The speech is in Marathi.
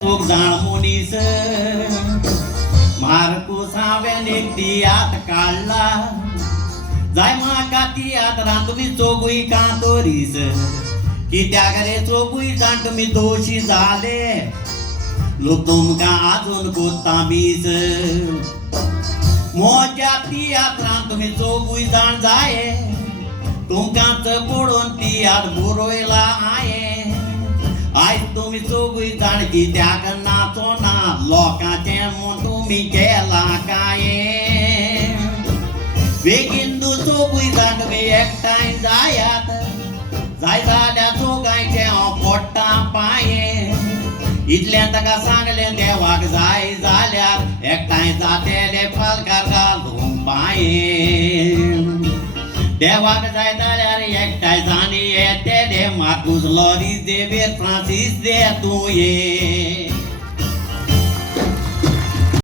लोक जाण मुनीस मारकूस हांवें एक तियात काढला जाय म्हाका तियात्रांत तुमी चोगूय कांतोरीस कित्याक रे चोगूय जाण तुमी दोशी जाले लोक तुमकां आजून कोत्ता मीस मोज्या तियात्रांत तुमी चोगूय जाण जाये तुमकांच पडून तियात्र बुरोयला हांयें आयज तुमी चोगूय जाण कित्याक नाचोना लोकांचें म्हूण तुमी केला काय बेगीन चोगूय जाण तुमी एकठांय जायात जाय जाल्यार चोगायचें हांव पडटा पांये इतलें ताका सांगलें देवाक जाय जाल्यार एकठांय जातेले पालकार घालून पांये देवाक जाय जाल्यार एकठांय जाणी येतेले मार्कूस लॉरीस झेवियर फ्रांसीस दे तूं ये